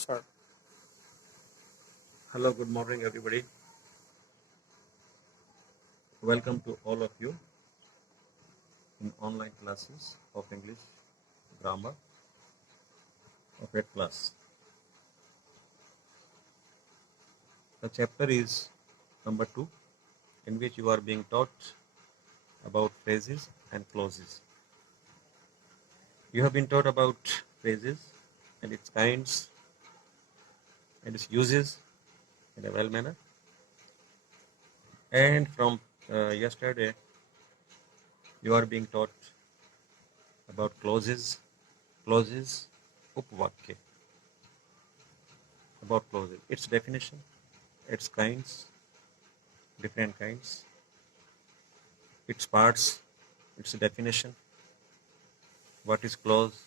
Start. Hello, good morning, everybody. Welcome to all of you in online classes of English grammar of 8th class. The chapter is number 2, in which you are being taught about phrases and clauses. You have been taught about phrases and its kinds and its uses in a well manner. And from yesterday, you are being taught about clauses, upvakya, about clauses, its definition, its kinds, different kinds, its parts, its definition, what is clause,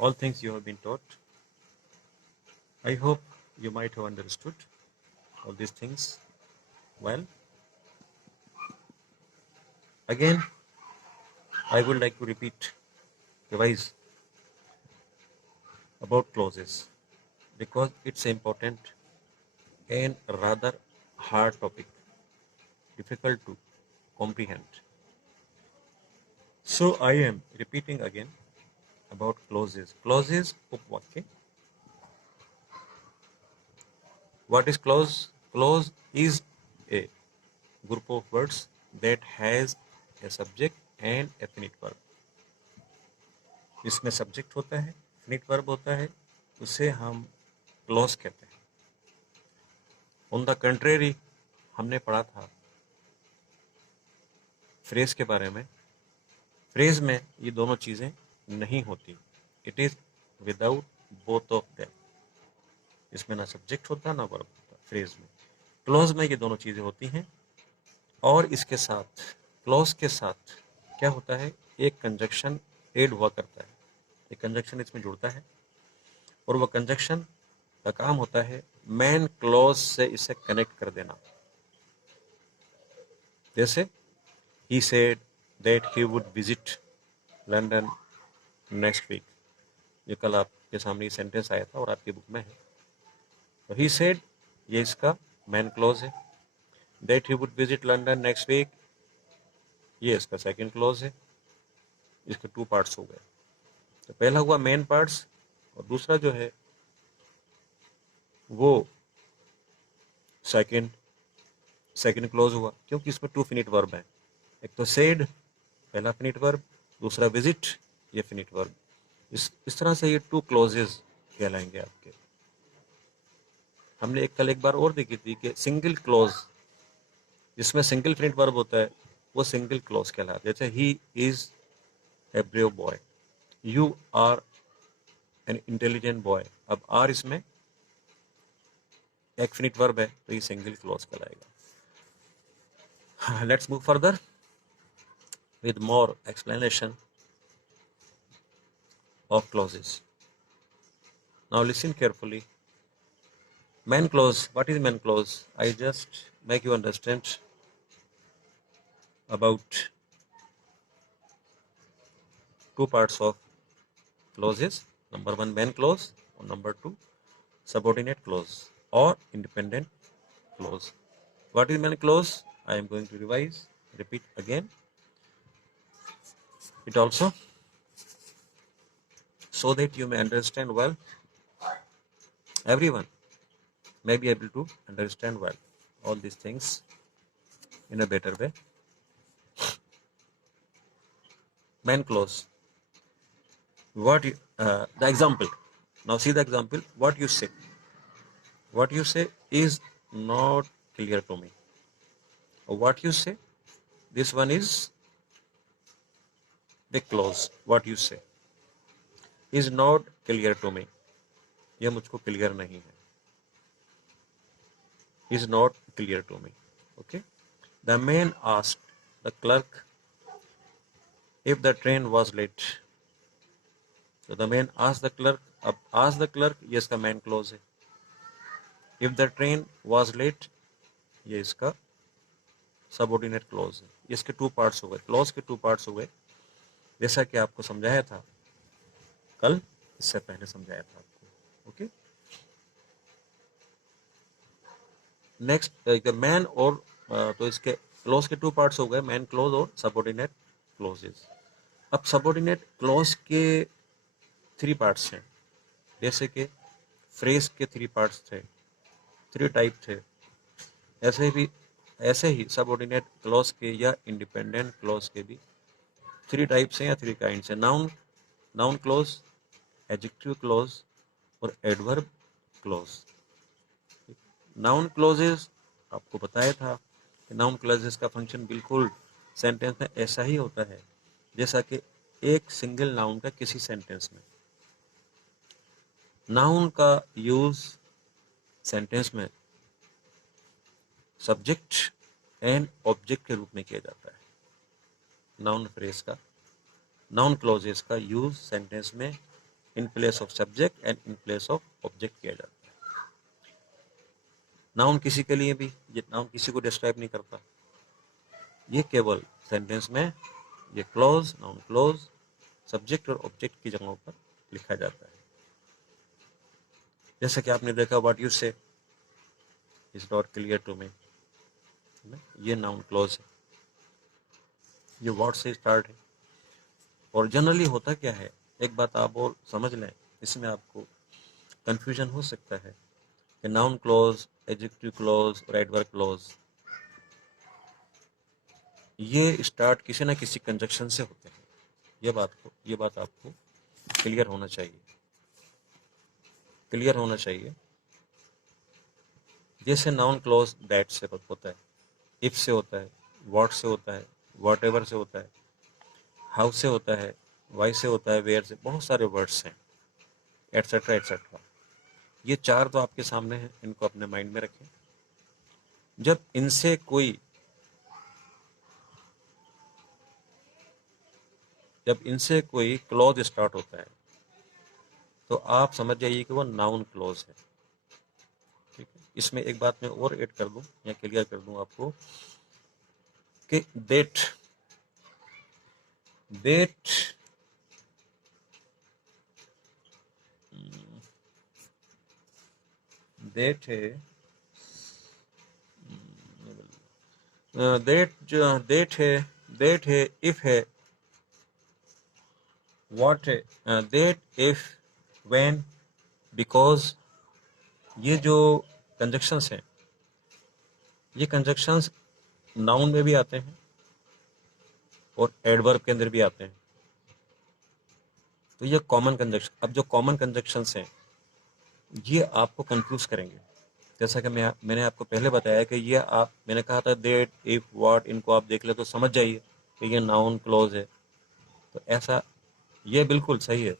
all things you have been taught. I hope you might have understood all these things well. Again, I would like to revise about clauses because it's important and rather hard topic, difficult to comprehend. So I am repeating again about clauses. Clauses, upvakya. What is clause? Clause is a group of words that has a subject and a finite verb. इसमें subject होता है, finite verb होता है, उसे हम clause कहते हैं. On the contrary हमने पढ़ा था फ्रेज के बारे में. फ्रेज में ये दोनों चीजें नहीं होती. It is without both of them. इसमें ना सब्जेक्ट होता ना वर्ब होता फ्रेज में. क्लॉज में ये दोनों चीजें होती हैं और इसके साथ क्लॉज के साथ क्या होता है, एक कंजक्शन एड हुआ करता है. एक कंजक्शन इसमें जुड़ता है और वह कंजक्शन का काम होता है मेन क्लॉज से इसे कनेक्ट कर देना. जैसे he said that he would visit London next week. ये कल आपके सामने सेंटेंस आया था और आपकी बुक में है. तो ही सेड ये इसका मेन क्लॉज है. That he would visit London next week ये इसका सेकंड क्लॉज है. इसके 2 पार्ट्स हो गए. तो पहला हुआ मेन पार्ट्स और दूसरा जो है वो सेकंड क्लॉज हुआ, क्योंकि इसमें 2 फिनिट वर्ब हैं. एक तो सेड पहला फिनिट वर्ब, दूसरा विजिट ये फिनिट वर्ब. इस तरह से ये 2 क्लॉजेज कहलाएंगे आपके. हमने कल एक बार और देखी थी कि सिंगल क्लॉज जिसमें सिंगल फिनिट वर्ब होता है वो सिंगल क्लॉज कहलाता है. जैसे he is a brave boy, you are an intelligent boy. अब आर इसमें एक फिनिट वर्ब है तो ये सिंगल क्लॉज कहलाएगा. Let's move further with more explanation of clauses. Now listen carefully. Main clause. What is main clause? I just make you understand about 2 parts of clauses. Number 1 main clause or number 2 subordinate clause or independent clause. What is main clause? I am going to repeat again. It also so that you may understand well. Everyone may be able to understand well all these things in a better way. Main clause. The example. Now see the example. What you say is not clear to me. What you say, this one is the clause. What you say is not clear to me. यह मुझको clear नहीं है. Is not clear to me. Okay. The man asked the clerk if the train was late. So the man asked the clerk. अब ask the clerk ये इसका main clause है. If the train was late ये इसका subordinate clause है. इसके 2 parts हो गए. क्लॉज के 2 पार्ट्स हो गए जैसा कि आपको समझाया था कल, इससे पहले समझाया था आपको. ओके। नेक्स्ट मैन और तो इसके क्लॉज के टू पार्ट्स हो गए, मैन क्लॉज और सबऑर्डिनेट क्लॉजेस। अब सबऑर्डिनेट क्लॉज के थ्री पार्ट्स हैं, जैसे कि फ्रेज के थ्री पार्ट्स थे, थ्री टाइप थे, ऐसे ही सबऑर्डिनेट क्लॉज के या इंडिपेंडेंट क्लॉज के भी थ्री टाइप्स हैं या थ्री काइंड्स हैं। Noun noun clause, adjective clause और एडवर्ब क्लॉज। नाउन क्लॉजेस आपको बताया था कि नाउन क्लॉजेस का फंक्शन बिल्कुल सेंटेंस में ऐसा ही होता है जैसा कि एक सिंगल नाउन का किसी सेंटेंस में। नाउन का यूज सेंटेंस में सब्जेक्ट एंड ऑब्जेक्ट के रूप में किया जाता है। नाउन फ्रेज का, नाउन क्लॉजेस का यूज सेंटेंस में in place of subject and in place of object किया जाता है। नाउन किसी के लिए भी, ये नाउन किसी को डिस्क्राइब नहीं करता, ये केवल सेंटेंस में ये क्लॉज, नाउन क्लॉज सब्जेक्ट और ऑब्जेक्ट की जगहों पर लिखा जाता है। जैसे कि आपने देखा what you say is not clear to me, ये नाउन क्लॉज है, ये व्हाट से स्टार्ट है। और जनरली होता क्या है, एक बात आप और समझ लें, इसमें आपको कंफ्यूजन हो सकता है कि नाउन क्लॉज, एडजेक्टिव क्लॉज और एडवर्ब क्लॉज ये स्टार्ट किसी ना किसी कंजक्शन से होते हैं। ये बात आपको क्लियर होना चाहिए। जैसे नाउन क्लॉज दैट से होता है, इफ से होता है, व्हाट से होता है, व्हाट एवर से होता है, हाउ से होता है, वाई से होता है, वेयर से, बहुत सारे वर्ड्स हैं, एटसेट्रा एटसेट्रा। ये चार तो आपके सामने हैं, इनको अपने माइंड में रखें। जब इनसे कोई क्लॉज स्टार्ट होता है तो आप समझ जाइए कि वो नाउन क्लॉज है। ठीक है, इसमें एक बात मैं और ऐड कर दूं या क्लियर कर दूं आपको कि डेट है, डेट है, इफ है, व्हाट है, डेट, इफ, व्हेन, बिकॉज। ये जो कंजक्शंस हैं, ये कंजक्शंस नाउन में भी आते हैं और एडवर्ब के अंदर भी आते हैं। तो ये कॉमन कंजक्शन, अब जो कॉमन कंजक्शंस हैं ये आपको कंफ्यूज करेंगे। जैसा कि मैंने आपको पहले बताया कि मैंने कहा था डेट, इफ, व्हाट, इनको आप देख ले तो समझ जाइए कि ये नाउन क्लॉज है। तो ऐसा ये बिल्कुल सही है,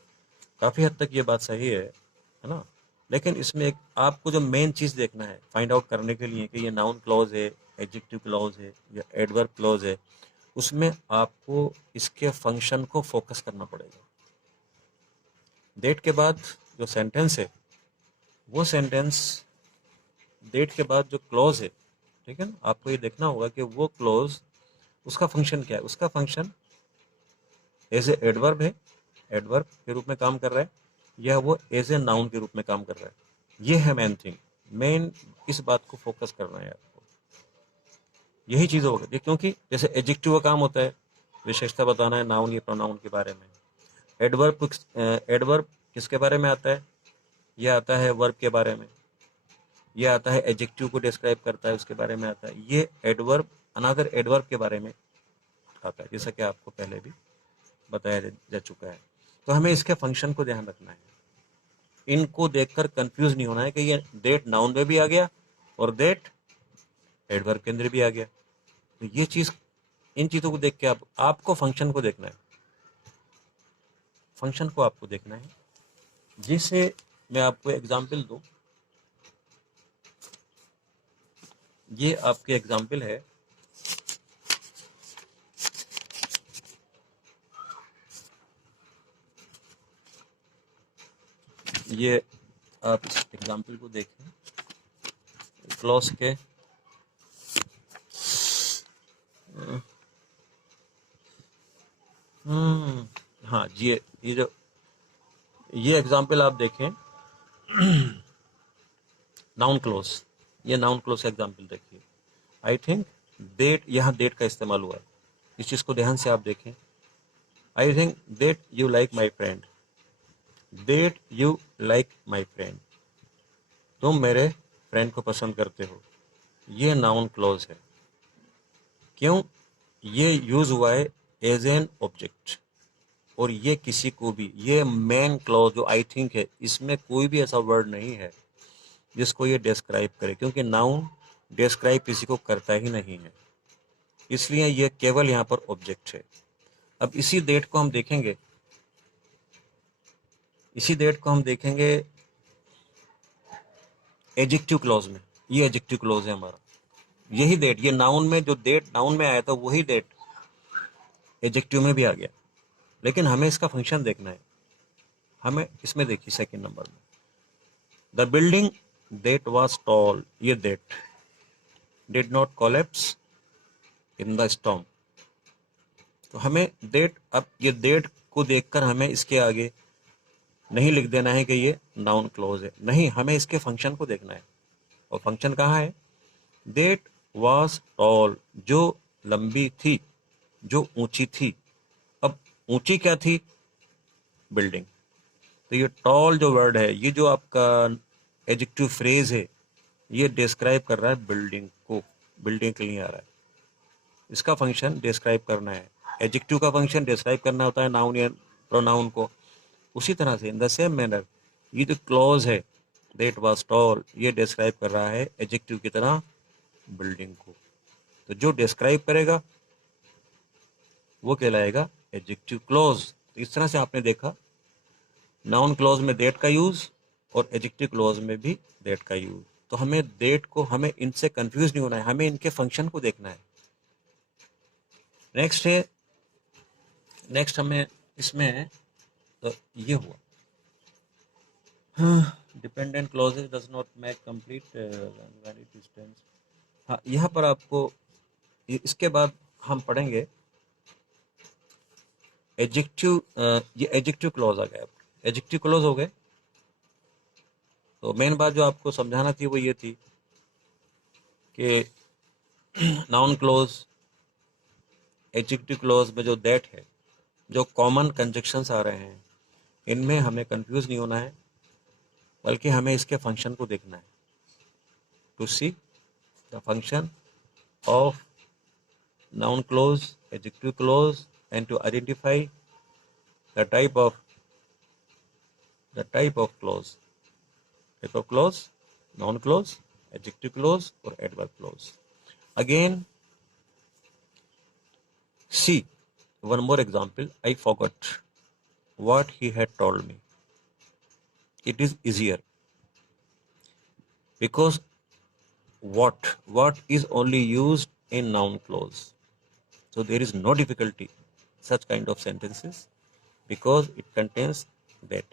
काफ़ी हद तक ये बात सही है ना। लेकिन इसमें एक आपको जो मेन चीज़ देखना है फाइंड आउट करने के लिए कि ये नाउन क्लॉज है, एडजेक्टिव क्लॉज है या एडवर्ब क्लॉज है, उसमें आपको इसके फंक्शन को फोकस करना पड़ेगा। डेट के बाद जो सेंटेंस है, वो सेंटेंस डेट के बाद जो क्लॉज है, ठीक है ना, आपको ये देखना होगा कि वो क्लॉज उसका फंक्शन क्या है। उसका फंक्शन एज ए एडवर्ब है, एडवर्ब के रूप में काम कर रहा है, या वो एज ए नाउन के रूप में काम कर रहा है। ये है मेन थिंग, मेन इस बात को फोकस करना है आपको, यही चीज़ होगा। क्योंकि जैसे एडजेक्टिव का काम होता है विशेषता बताना है नाउन या प्रोनाउन के बारे में, एडवर्ब किसके बारे में आता है, यह आता है वर्ब के बारे में, यह आता है एडजेक्टिव को डिस्क्राइब करता है उसके बारे में आता है, ये एडवर्ब अनदर एडवर्ब के बारे में आता है, जैसा कि आपको पहले भी बताया जा चुका है। तो हमें इसके फंक्शन को ध्यान रखना है, इनको देखकर कंफ्यूज नहीं होना है कि ये डेट नाउन में भी आ गया और डेट एडवर्ब के अंदर भी आ गया। तो ये चीज, इन चीजों को देख के आपको फंक्शन को देखना है, फंक्शन को आपको देखना है। जिसे मैं आपको एग्जांपल दूं, ये आपके एग्जांपल है, ये आप इस एग्जांपल को देखें क्लॉज के, हाँ ये एग्जांपल आप देखें, नाउन क्लोज, ये नाउन क्लोज का एग्जाम्पल देखिए। आई थिंक डेट, यहाँ डेट का इस्तेमाल हुआ है, इस चीज़ को ध्यान से आप देखें। I think that you like my friend, that you like my friend, तुम मेरे फ्रेंड को पसंद करते हो, ये नाउन क्लोज है। क्यों? ये यूज हुआ है एज एन ऑब्जेक्ट, और ये किसी को भी, ये मेन क्लॉज जो आई थिंक है, इसमें कोई भी ऐसा वर्ड नहीं है जिसको ये डिस्क्राइब करे, क्योंकि नाउन डिस्क्राइब किसी को करता ही नहीं है, इसलिए ये केवल यहाँ पर ऑब्जेक्ट है। अब इसी डेट को हम देखेंगे, इसी डेट को हम देखेंगे एडजेक्टिव क्लॉज में। ये एडजेक्टिव क्लॉज है हमारा, यही डेट, ये नाउन में जो डेट नाउन में आया था वही डेट एडजेक्टिव में भी आ गया, लेकिन हमें इसका फंक्शन देखना है। हमें इसमें देखिए सेकंड नंबर में, the building that was tall, ये that did not collapse in the storm. तो हमें दैट, अब ये दैट को देखकर हमें इसके आगे नहीं लिख देना है कि ये नाउन क्लोज है, नहीं, हमें इसके फंक्शन को देखना है। और फंक्शन कहाँ है? दैट वाज टॉल, जो लंबी थी, जो ऊंची थी। अब ऊंची क्या थी? बिल्डिंग। तो ये टॉल जो वर्ड है, ये जो आपका एडजेक्टिव फ्रेज है, ये डिस्क्राइब कर रहा है बिल्डिंग को, बिल्डिंग के लिए आ रहा है। इसका फंक्शन डिस्क्राइब करना है। एडजेक्टिव का फंक्शन डिस्क्राइब करना होता है नाउन या प्रोनाउन को। उसी तरह से इन द सेम मैनर ये जो क्लॉज है दैट वाज टॉल, ये डिस्क्राइब कर रहा है एडजेक्टिव की तरह बिल्डिंग को। तो जो डिस्क्राइब करेगा वो कहलाएगा एडजेक्टिव क्लॉज। इस तरह से आपने देखा नाउन क्लॉज में दैट का यूज और एडजेक्टिव क्लॉज में भी दैट का यूज। तो हमें दैट को, हमें इनसे कंफ्यूज नहीं होना है, हमें इनके फंक्शन को देखना है। नेक्स्ट है, नेक्स्ट हमें इसमें तो ये हुआ dependent clauses does not make complete valid distance. हाँ, यहाँ पर आपको इसके बाद हम पढ़ेंगे एडजेक्टिव, ये एडजेक्टिव क्लॉज आ गया, एडजेक्टिव क्लॉज हो गए। तो मेन बात जो आपको समझाना थी वो ये थी कि नाउन क्लॉज, एडजेक्टिव क्लॉज में जो दैट है, जो कॉमन कंजक्शंस आ रहे हैं, इनमें हमें कंफ्यूज नहीं होना है, बल्कि हमें इसके फंक्शन को देखना है। To see the function of noun clause, adjective clause, and to identify the type of clause, noun clause, adjective clause, or adverb clause. Again, see one more example. I forgot what he had told me. It is easier because what is only used in noun clause. So there is no difficulty such kind of sentences because it contains that.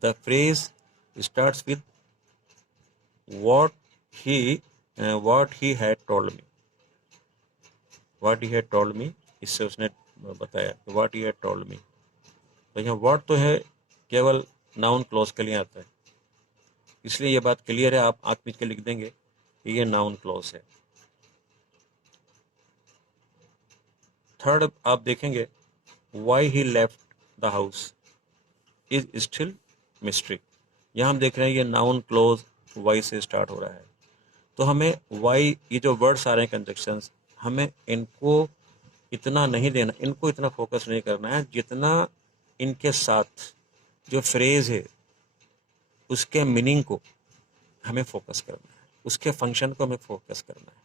The phrase starts with what he had told me. What he had told me, इससे उसने बताया what he had told me। तो यहाँ what तो है केवल noun clause के लिए आता है, इसलिए ये बात क्लियर है। आप आंख मीच के लिख देंगे कि ये नाउन क्लॉज है। थर्ड आप देखेंगे why he left the house is still mystery। यहाँ हम देख रहे हैं ये नाउन क्लॉज why से स्टार्ट हो रहा है। तो हमें why, ये जो वर्ड्स आ रहे हैं कंजक्शंस, हमें इनको इतना नहीं देना, इनको इतना फोकस नहीं करना है जितना इनके साथ जो फ्रेज है उसके मीनिंग को हमें फोकस करना है, उसके फंक्शन को हमें फोकस करना है।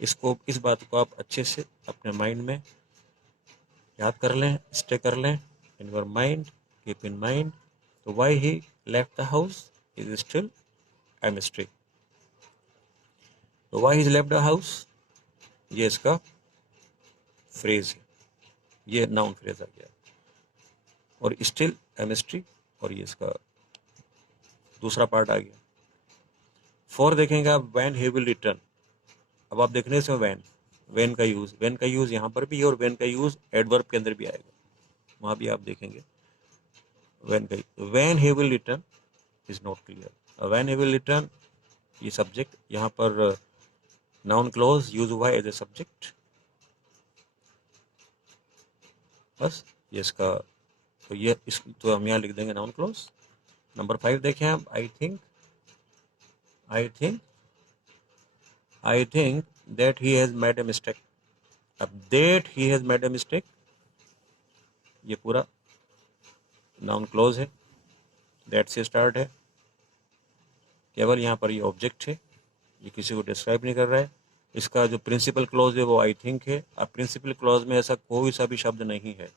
इसको, इस बात को आप अच्छे से अपने माइंड में याद कर लें, स्टे कर लें in your mind, keep in mind. तो why he left the house is still a mystery. तो why he left the house, ये इसका फ्रेज है, ये नाउन फ्रेज आ गया, और स्टिल ए मिस्ट्री, और ये इसका दूसरा पार्ट आ गया। फोर देखेंगे आप, व्हेन ही विल रिटर्न। अब आप देखने से वेन का यूज यहाँ पर भी है, और वेन का यूज एडवर्ब के अंदर भी आएगा, वहां भी आप देखेंगे when he will return. Is not clear. When he will return, ये सब्जेक्ट यहाँ पर नाउन क्लॉज यूज हुआ है एज ए सब्जेक्ट, बस ये इसका, तो ये इस तो हम यहाँ लिख देंगे नाउन क्लॉज। नंबर 5 देखें आप, I think that he has made a mistake. अब that he has made a mistake, ये पूरा नाउन क्लॉज है, दैट से स्टार्ट है, केवल यहाँ पर ये ऑब्जेक्ट है, ये किसी को डिस्क्राइब नहीं कर रहा है। इसका जो प्रिंसिपल क्लॉज है वो आई थिंक है। अब प्रिंसिपल क्लॉज में ऐसा कोई सा भी शब्द नहीं है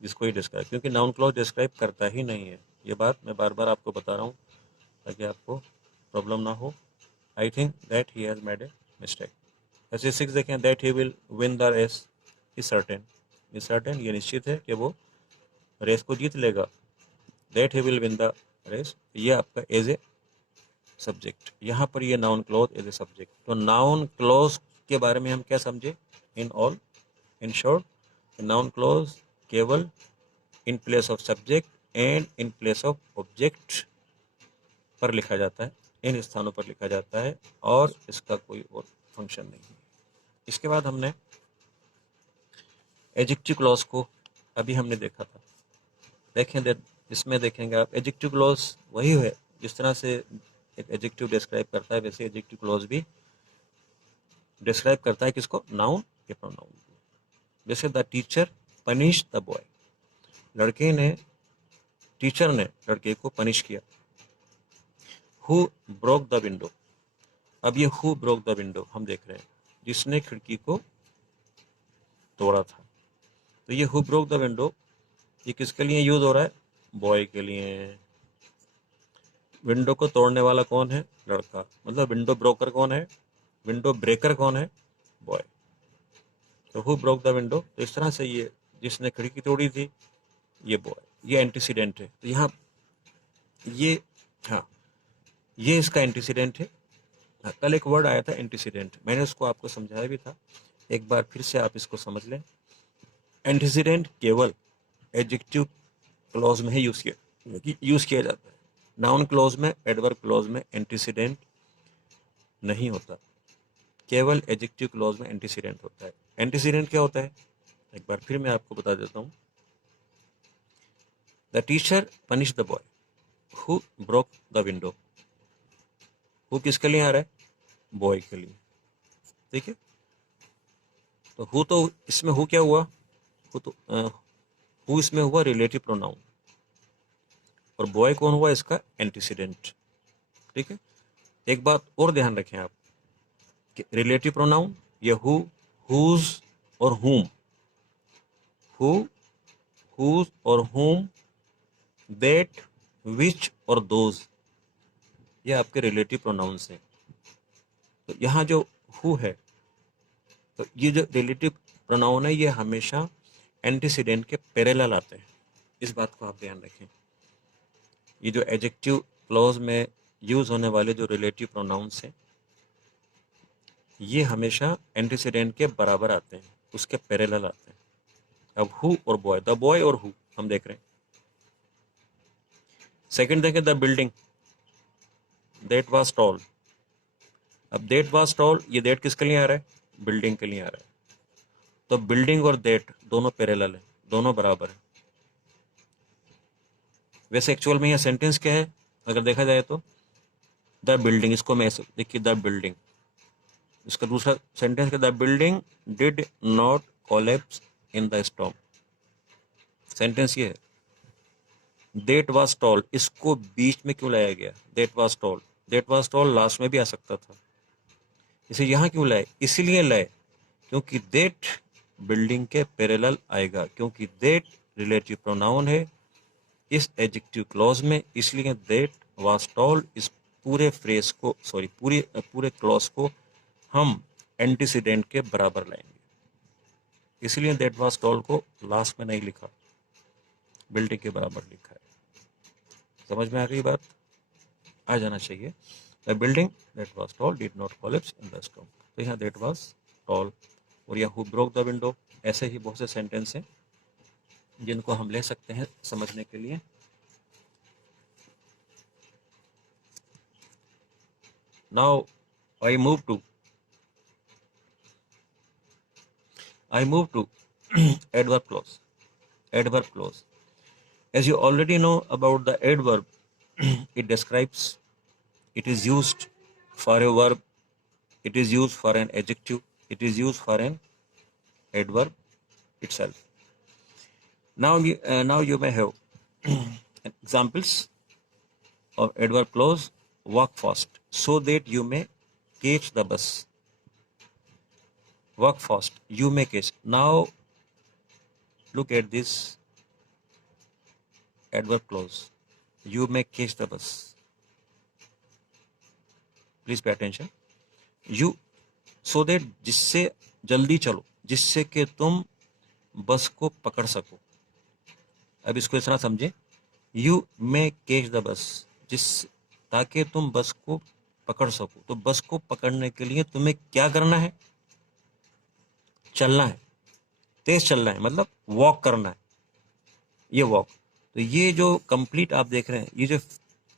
जिसको ही डिस्क्राइब, क्योंकि नाउन क्लॉज डिस्क्राइब करता ही नहीं है। ये बात मैं बार बार आपको बता रहा हूँ ताकि आपको प्रॉब्लम ना हो। I think that he has made a mistake. ऐसे 6 देखें, that he will win the race is certain. Is certain, ये निश्चित है कि वो रेस को जीत लेगा। That he will win the race, ये आपका एज ए सब्जेक्ट, यहाँ पर ये noun clause as a subject. तो नाउन क्लॉज के बारे में हम क्या समझे, इन शॉर्ट नाउन क्लॉज केवल in place of subject and in place of object पर लिखा जाता है, इन स्थानों पर लिखा जाता है, और इसका कोई और फंक्शन नहीं है। इसके बाद हमने एडजेक्टिव क्लॉज को अभी हमने देखा था। देखें इसमें देखेंगे आप, एडजेक्टिव क्लॉज वही है जिस तरह से एक एडजेक्टिव डिस्क्राइब करता है, वैसे एडजेक्टिव क्लॉज भी डिस्क्राइब करता है किसको, नाउन या प्रोनाउन। जैसे the teacher punish the boy, teacher ने लड़के को पनिश किया। हु ब्रोक द विंडो, अब ये हु ब्रोक द विंडो हम देख रहे हैं, जिसने खिड़की को तोड़ा था। तो ये हु ब्रोक द विंडो ये किसके लिए यूज हो रहा है, बॉय के लिए। विंडो को तोड़ने वाला कौन है, लड़का, मतलब विंडो ब्रोकर कौन है, विंडो ब्रेकर कौन है, बॉय। तो हु ब्रोक द विंडो, तो इस तरह से ये जिसने खिड़की तोड़ी थी ये बॉय, ये एंटीसीडेंट है। तो यहाँ ये, हाँ ये इसका एंटीसीडेंट है। हाँ, कल एक वर्ड आया था एंटीसीडेंट, मैंने उसको आपको समझाया भी था, एक बार फिर से आप इसको समझ लें। एंटीसीडेंट केवल एडजेक्टिव क्लॉज में ही यूज किया जाता है। नाउन क्लॉज में, एडवर्ब क्लॉज में एंटीसीडेंट नहीं होता, केवल एडजेक्टिव क्लॉज में एंटीसीडेंट होता है। एंटीसीडेंट क्या होता है, एक बार फिर मैं आपको बता देता हूँ। The teacher punish the boy who broke the window. Who किसके लिए आ रहा है, बॉय के लिए, ठीक है। तो हु, तो इसमें हु क्या हुआ, हु इसमें हुआ रिलेटिव प्रोनाउन, और बॉय कौन हुआ, इसका एंटीसीडेंट, ठीक है। एक बात और ध्यान रखें आप कि रिलेटिव प्रोनाउन ये हु, हुज और हुम, हु, हुज और हुम, दैट, विच और दोज, ये आपके रिलेटिव प्रोनाउंस हैं। तो यहाँ जो हु है, तो ये जो रिलेटिव प्रोनाउन है ये हमेशा एंटीसीडेंट के पैरेलल आते हैं, इस बात को आप ध्यान रखें। ये जो एडजेक्टिव क्लॉज में यूज होने वाले जो रिलेटिव प्रोनाउंस हैं ये हमेशा एंटीसीडेंट के बराबर आते हैं, उसके पैरेलल आते हैं। अब हु और बॉय, द बॉय और हु हम देख रहे हैं। सेकंड देखें, the building that was tall. अब दैट वाज टॉल, ये दैट किसके लिए आ रहा है, बिल्डिंग के लिए आ रहा है। तो बिल्डिंग और दैट दोनों पैरेलल है, दोनों बराबर है। वैसे एक्चुअल में यह सेंटेंस क्या है अगर देखा जाए तो, द बिल्डिंग, इसको मैं देखिए द बिल्डिंग, इसका दूसरा सेंटेंस क्या, the building did not collapse in the storm. Sentence ये है। दैट वाज टॉल, इसको बीच में क्यों लाया गया, दैट वाज टॉल लास्ट में भी आ सकता था, इसे यहाँ क्यों लाए, इसीलिए लाए क्योंकि दैट बिल्डिंग के पैरेलल आएगा, क्योंकि दैट रिलेटिव प्रोनाउन है इस एडजेक्टिव क्लॉज में, इसलिए दैट वाज टॉल इस पूरे फ्रेज को, सॉरी पूरे क्लॉज को हम एंटीसीडेंट के बराबर लाएंगे, इसलिए दैट वाज टॉल को लास्ट में नहीं लिखा, बिल्डिंग के बराबर लिखा है। समझ में आ गई बात, आ जाना चाहिए। The building that was tall did not collapse in the storm, तो यहाँ दैट वाज टॉल, और यहाँ हु ब्रोक द विंडो। ऐसे ही बहुत से सेंटेंस हैं जिनको हम ले सकते हैं समझने के लिए। Now I move to adverb clause. Adverb clause. As you already know about the adverb, it describes, it is used for a verb, it is used for an adjective, it is used for an adverb itself. Now you may have examples of adverb clause. Walk fast so that you may catch the bus. Walk fast, you may catch. Now look at this adverb clause. You may catch the bus. Please pay attention. You, so that, जिससे जल्दी चलो, जिससे कि तुम बस को पकड़ सको. अब इसको इस तरह समझे. You may catch the bus, जिस, ताकि तुम बस को पकड़ सको. तो बस को पकड़ने के लिए तुम्हें क्या करना है? चलना है, तेज चलना है, मतलब वॉक करना है. ये वॉक. तो ये जो कंप्लीट आप देख रहे हैं, ये जो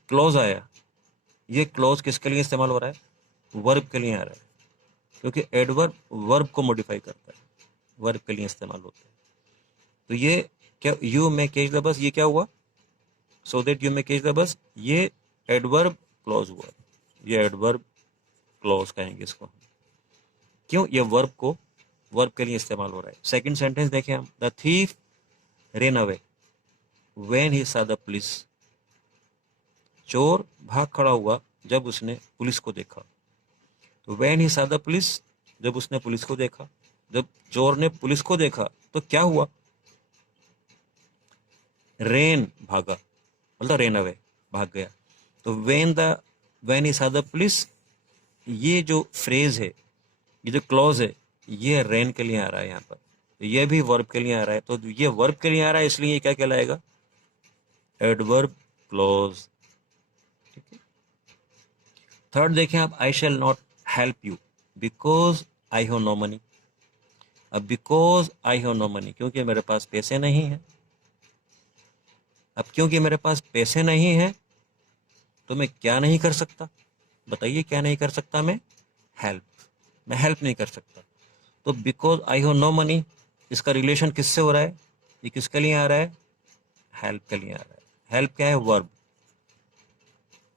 क्लॉज आया, ये क्लॉज किसके लिए इस्तेमाल हो रहा है? वर्ब के लिए आ रहा है, क्योंकि एडवर्ब वर्ब को मॉडिफाई करता है, वर्ब के लिए इस्तेमाल होता है. तो ये क्या, you may catch the bus, ये क्या हुआ? So that you may catch the bus, ये एडवर्ब क्लॉज हुआ. ये एडवर्ब क्लॉज कहेंगे इसको. क्यों? ये वर्ब के लिए इस्तेमाल हो रहा है. सेकंड सेंटेंस देखें हम. The thief rain away when he saw the police. चोर भाग खड़ा हुआ जब उसने पुलिस को देखा. तो when he saw the police, जब उसने पुलिस को देखा. जब चोर ने पुलिस को देखा तो क्या हुआ? रेन भागा, मतलब रेन अवे, भाग गया. तो when he saw the police, ये जो फ्रेज है, ये जो क्लॉज है, ये रेन के लिए आ रहा है यहाँ पर. ये भी वर्ब के लिए आ रहा है. तो ये वर्ब के लिए आ रहा है, इसलिए ये क्या कहलाएगा? Adverb clause. ठीक है. थर्ड देखें आप. I shall not help you because I have no money. अब because I have no money, क्योंकि मेरे पास पैसे नहीं है. अब क्योंकि मेरे पास पैसे नहीं है तो मैं क्या नहीं कर सकता? बताइए, क्या नहीं कर सकता मैं? हेल्प. मैं हेल्प नहीं कर सकता. तो because I have no money, इसका रिलेशन किससे हो रहा है? ये किसके लिए आ रहा है? हेल्प के लिए आ रहा है. हेल्प क्या है? वर्ब.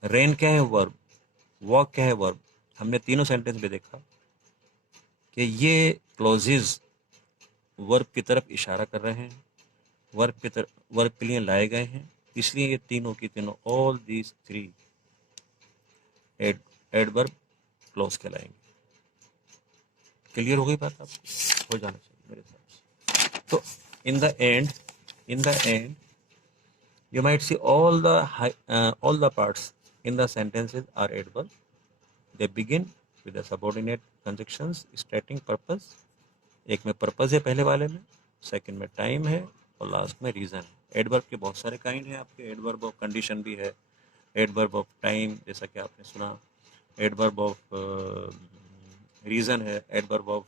रेन क्या है? वर्ब. वॉक क्या है? वर्ब. हमने तीनों सेंटेंस में देखा कि ये क्लॉजेज वर्ब की तरफ इशारा कर रहे हैं, वर्ब के लिए लाए गए हैं. इसलिए ये तीनों की तीनों, all these three adverb clause कहलाएंगे. क्लियर हो गई बात? आपको हो जाना चाहिए मेरे हिसाब से. तो in the end you might see all the parts in the sentences are adverb. They begin with the subordinate conjunctions stating purpose. एक में पर्पस है पहले वाले में, सेकंड में टाइम है, और लास्ट में रीज़न है. एडवर्ब के बहुत सारे काइंड हैं आपके. एडवर्ब ऑफ कंडीशन भी है, एडवर्ब ऑफ टाइम जैसा कि आपने सुना, एडवर्ब ऑफ रीज़न है, एडवर्ब ऑफ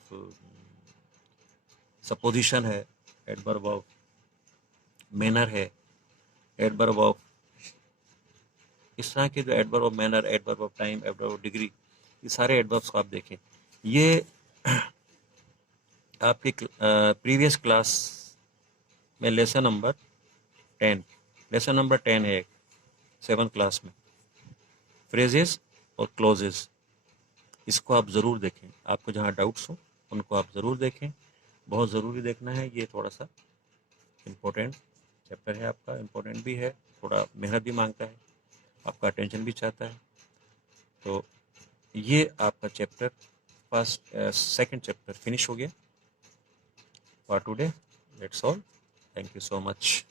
सपोजिशन है, एडवर्ब ऑफ मैनर है, एडवर्ब ऑफ, इस तरह के जो adverb of manner, adverb of time, adverb of degree, ये सारे एडवर्ब्स को आप देखें. ये आपकी प्रीवियस क्लास में लेसन नंबर 10 है 7th क्लास में, फ्रेजेस और क्लोजेस. इसको आप ज़रूर देखें. आपको जहाँ डाउट्स हो उनको आप ज़रूर देखें. बहुत ज़रूरी देखना है. ये थोड़ा सा इम्पोर्टेंट चैप्टर है आपका, इम्पोर्टेंट भी है, थोड़ा मेहनत भी मांगता है, आपका अटेंशन भी चाहता है. तो ये आपका चैप्टर सेकंड चैप्टर फिनिश हो गया for today. That's all. Thank you so much.